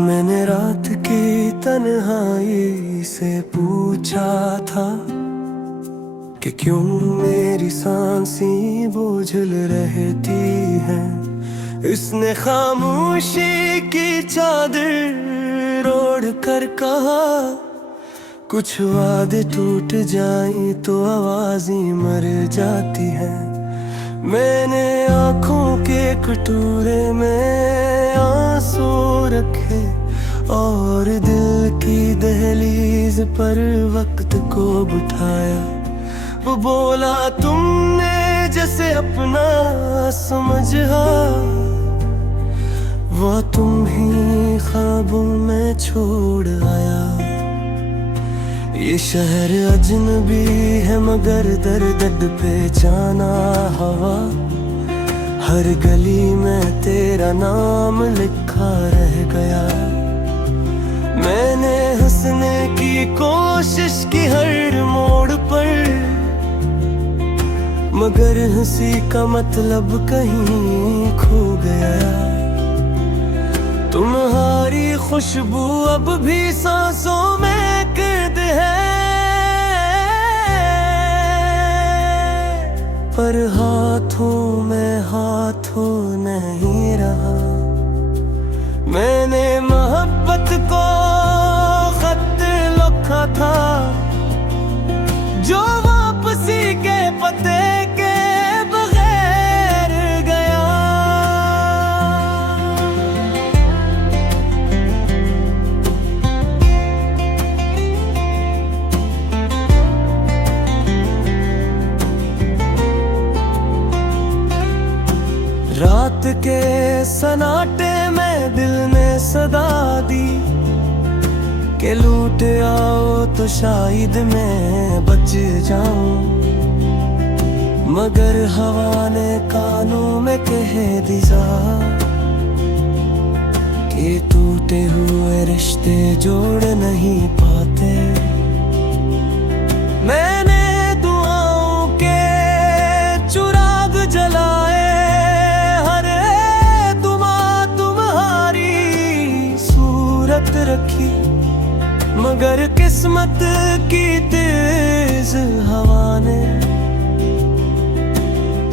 मैंने रात की तन्हाई से पूछा था कि क्यों मेरी सांसें बोझल रहती हैं। इसने खामोशी की चादर ओढ़ कर कहा, कुछ वादे टूट जाएं तो आवाज़ें मर जाती हैं। मैंने आँखों के कटोरे में आंसू रखे और दिल की दहलीज पर वक्त को बिठाया। वो बोला तुमने जैसे अपना समझा, वो तुम ही ख्वाबों में छोड़ आया। ये शहर अजनबी है मगर दर दर पे जाना हवा। हर गली में तेरा नाम लिखा रह गया। मैंने हंसने की कोशिश की हर मोड़ पर, मगर हंसी का मतलब कहीं खो गया। तुम्हारी खुशबू अब भी सांसों में कैद है, पर हाथों में हाथों नहीं रहा। मैंने मोहब्बत को खत लिखा था जो वापसी के पते के बगैर गया। रात के सन्नाटे में दिल ने सदा दी के लूट आओ तो शायद मैं बच जाऊं, मगर हवा ने कानों में कह दिया कि टूटे हुए रिश्ते जोड़ नहीं पाते। मैंने दुआओं के चिराग जलाए, हर तुम्हारी सूरत रखी, मगर किस्मत की तेज हवा ने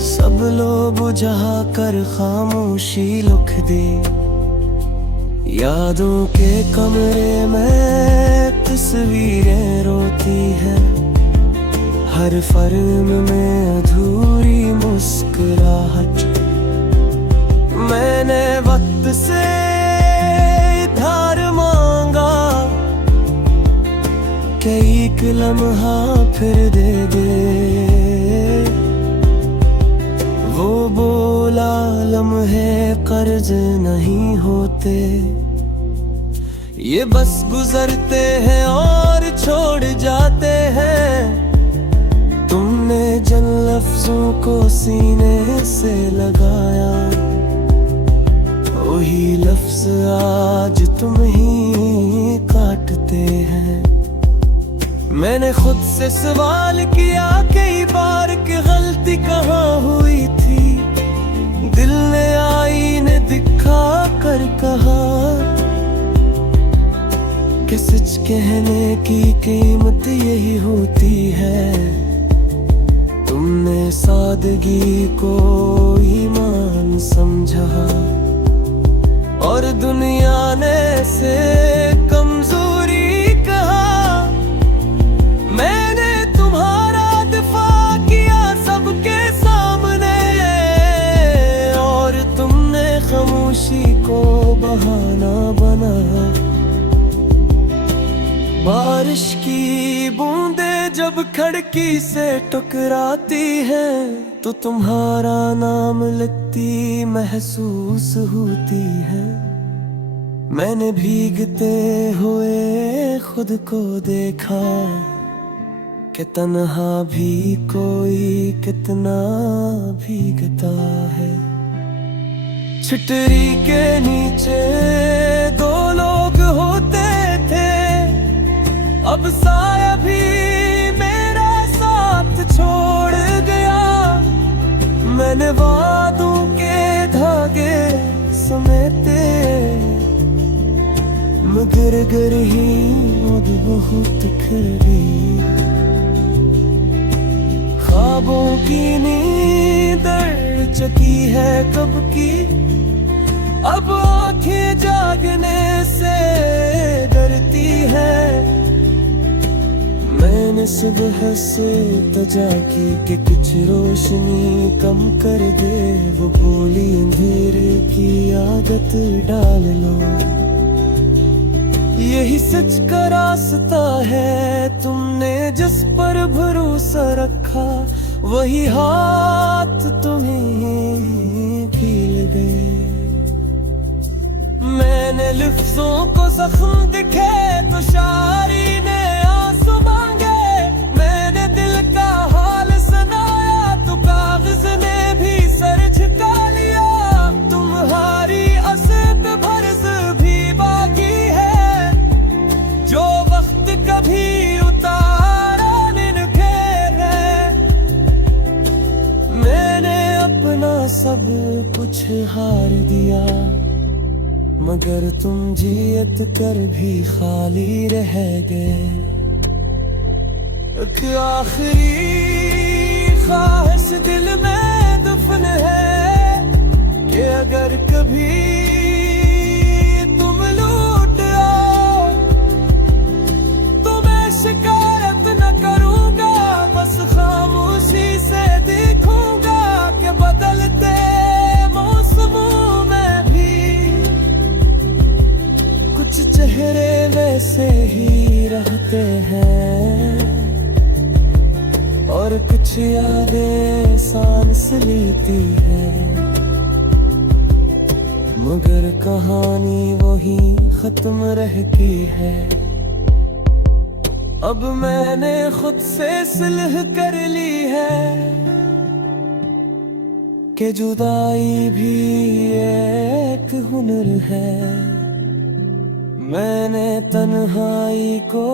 सब लोग बुझा कर खामोशी लिख दी। यादों के कमरे में तस्वीरें रोती हैं, हर फर्म में अधूरी मुस्कुराहट। मैंने वक्त से धार मांगा कि एक लम्हा फिर दे दे। वो बोला लम्हे कर्ज नहीं होते, ये बस गुजरते हैं और छोड़ जाते हैं। तुमने जिन लफ्जों को सीने से लगाया, वही लफ्ज आज तुम ही काटते हैं। मैंने खुद से सवाल किया कई बार कि गलती कहाँ हुई थी। दिल ने आईने दिखा कर कहा कि सच कहने की कीमत यही होती है। तुमने सादगी को ईमान समझा और दुनिया ने से कमजोरी कहा। मैंने तुम्हारा दिफा किया सबके सामने और तुमने खामोशी को बहाना बना। बारिश की बूंदें जब खिड़की से टकराती हैं तो तुम्हारा नाम लिखती महसूस होती है। मैंने भीगते हुए खुद को देखा कि तन्हा भी कोई कितना भीगता है। छतरी के नीचे दो लोग होते थे, अब मैंने वादों के धागे समेटे, मगर गर ही मुझ बहुत करीब। ख्वाबों की नींद अड़ चुकी है कब की, अब आंखें जागने से डरती है। मैंने सुबह से तजा की कि कुछ रोशनी कम कर दे, वो बोली अंधेरे की आदत डाल लो। यही सच का रास्ता है, तुमने जिस पर भरोसा रखा वही हाथ तुम्हें भील गए। मैंने लफ्जों को जख्म दिखे तो शायरी ने आंसू मांगे, मैंने दिल का हाल सुनाया तो कागज ने भी सर झुका लिया। तुम्हारी असद फर्ज भी बाकी है, जो वक्त कभी उतारा निनखेर है। मैंने अपना सब कुछ हार दिया, मगर तुम जियत कर भी खाली रह गए। एक आखिरी ख्वाहिश दिल में दफन है कि अगर कभी तुम लौट आओ तो मैं शिकायत न करूंगा, बस खामोशी से देखूंगा कि बदलते मौसमों में भी कुछ चेहरे वैसे ही रहते हैं, और कुछ यादें सांस लेती हैं। मगर कहानी वही खत्म रहती है। अब मैंने खुद से सुलह कर ली है कि जुदाई भी एक हुनर है। मैंने तन्हाई को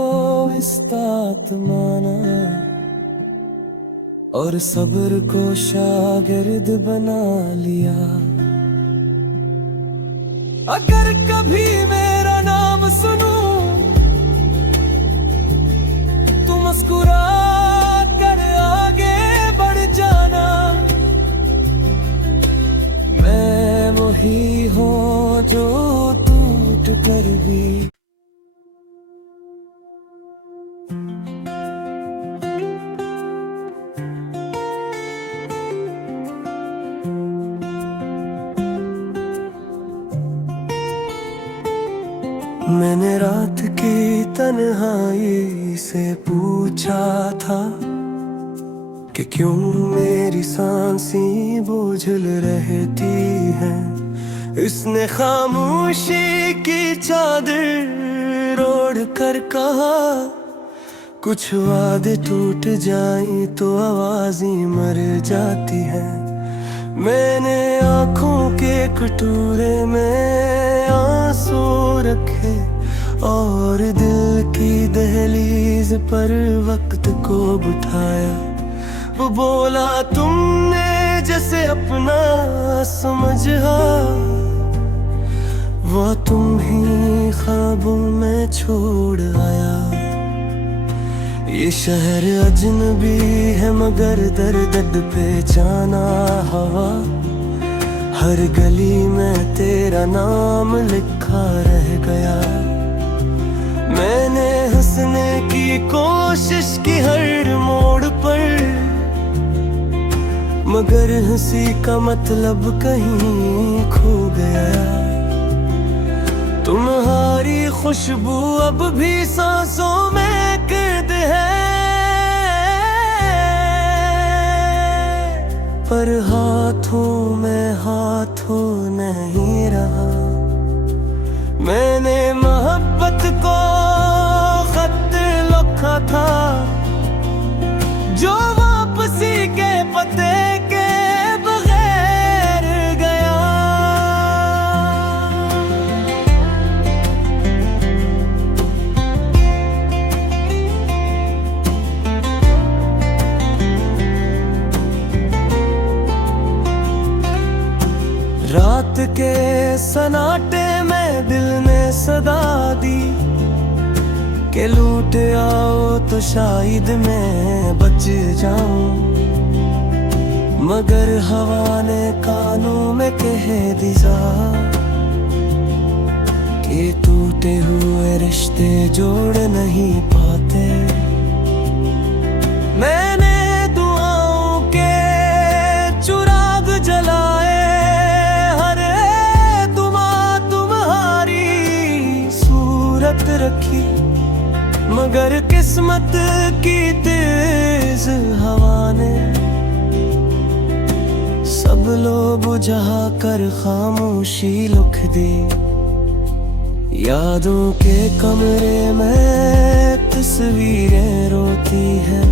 इस्तात माना और सब्र को शागिर्द बना लिया। अगर कभी मेरा नाम सुनो तो मुस्कुरा कर आगे बढ़ जाना। मैं वही हूँ जो टूट कर भी मैंने रात की तन्हाई से पूछा था कि क्यों मेरी सांसें बोझल रहती हैं। इसने खामोशी की चादर ओढ़ कर कहा, कुछ वादे टूट जाएं तो आवाज़ें मर जाती हैं। मैंने आँखों के कटोरे में आंसू रखे और दिल की दहलीज पर वक्त को बिठाया। वो बोला तुमने जैसे अपना समझा, वो तुम ही ख्वाबों में छोड़ आया। ये शहर अजनबी है मगर दर दर पे जाना हवा। हर गली में तेरा नाम लिखा रह गया। मैंने हंसने की कोशिश की हर मोड़ पर, मगर हंसी का मतलब कहीं खो गया। तुम्हारी खुशबू अब भी सांसों में कैद है, पर हाथों में हाथों नहीं रहा। मैंने मोहब्बत को खत लिखा था जो वापसी के पते के बगैर गया। सदा दी के लूट आओ तो शायद मैं बच जाऊं, मगर हवा ने कानों में कह दिया कि टूटे हुए रिश्ते जोड़ नहीं पाते। मैंने दुआओं के चुराग जलाए, हर तुम्हारी सूरत रखी, मगर किस्मत की तेज हवा ने सब लो बुझा कर खामोशी लुक दी। यादों के कमरे में तस्वीरें रोती हैं,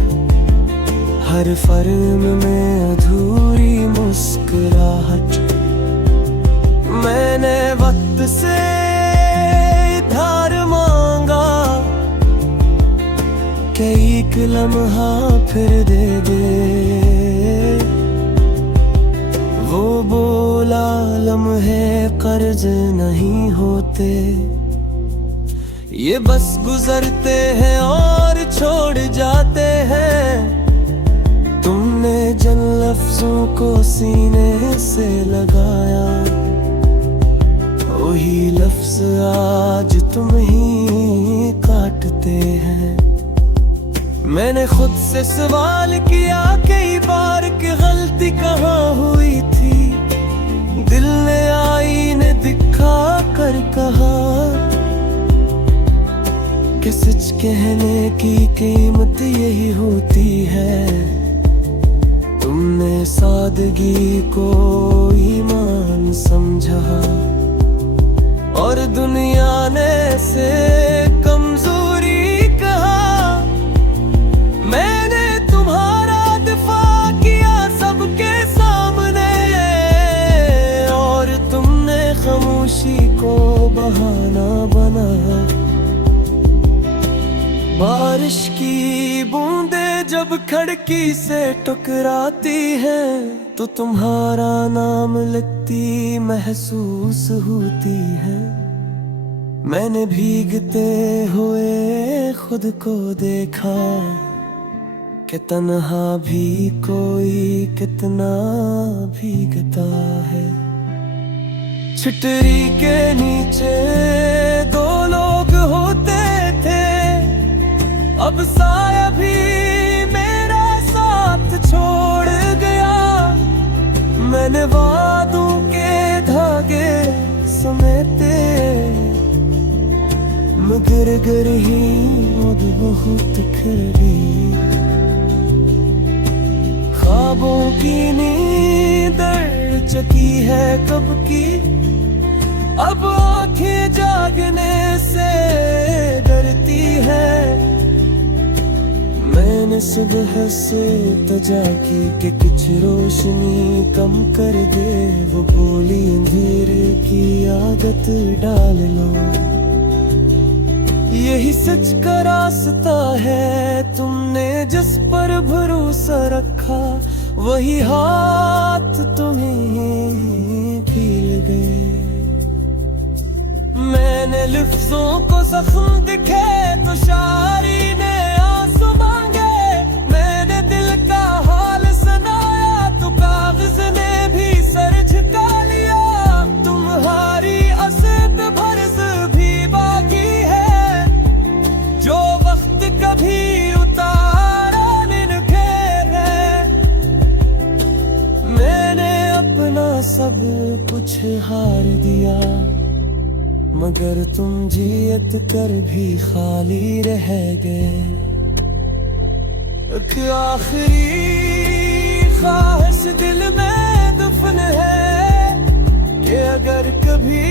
हर फर्म में अधूरी मुस्कुराहट। मैंने वक्त से धार मांगा कि एक लम्हा फिर दे दे, वो बोला लम्हे कर्ज नहीं होते, ये बस गुजरते हैं और छोड़ जाते हैं। तुमने जिन लफ्जों को सीने से लगाया, वही लफ्ज आज तुम ही काटते हैं। मैंने खुद से सवाल किया कई बार कि गलती कहाँ हुई थी, दिल ने आईने दिखा कर कहा कि सच कहने की कीमत यही होती है। तुमने सादगी को ईमान समझा और दुनिया ने से कमजोरी कहा। मैंने तुम्हारा दिफा किया सबके सामने और तुमने खामोशी को बहाना बना। बारिश की बूंदें जब खिड़की से टकराती हैं तो तुम्हारा नाम लिखती महसूस होती है। मैंने भीगते हुए खुद को देखा कि तन्हा भी कोई कितना भीगता है। छतरी के नीचे दो लोग होते थे, अब साया भी मेरा साथ छोड़ गया। मैंने वादों के धागे समेटे, मगर गर ही मुझ बहुत खरी। ख्वाबों की नींद अड़ चुकी है कब की, अब आंखें जागने से डरती है। मैंने सुबह से तजा की कि कुछ रोशनी कम कर दे, वो बोली अंधेरे की आदत डाल लो। यही सच का रास्ता है, तुमने जिस पर भरोसा रखा वही हाथ तुम्हें भील गए। मैंने लफ्जों को जख्म दिखे तो शायरी ने आंसू मांगे। मैंने दिल का हाल सुनाया तो कागज ने भी सर झुका लिया। तुम्हारी असद फर्ज भी बाकी है, जो वक्त कभी उतारा निखेर है। मैंने अपना सब कुछ हार दिया, मगर तुम जियत कर भी खाली रह गए। एक आखिरी ख्वाहिश दिल में दफन है कि अगर कभी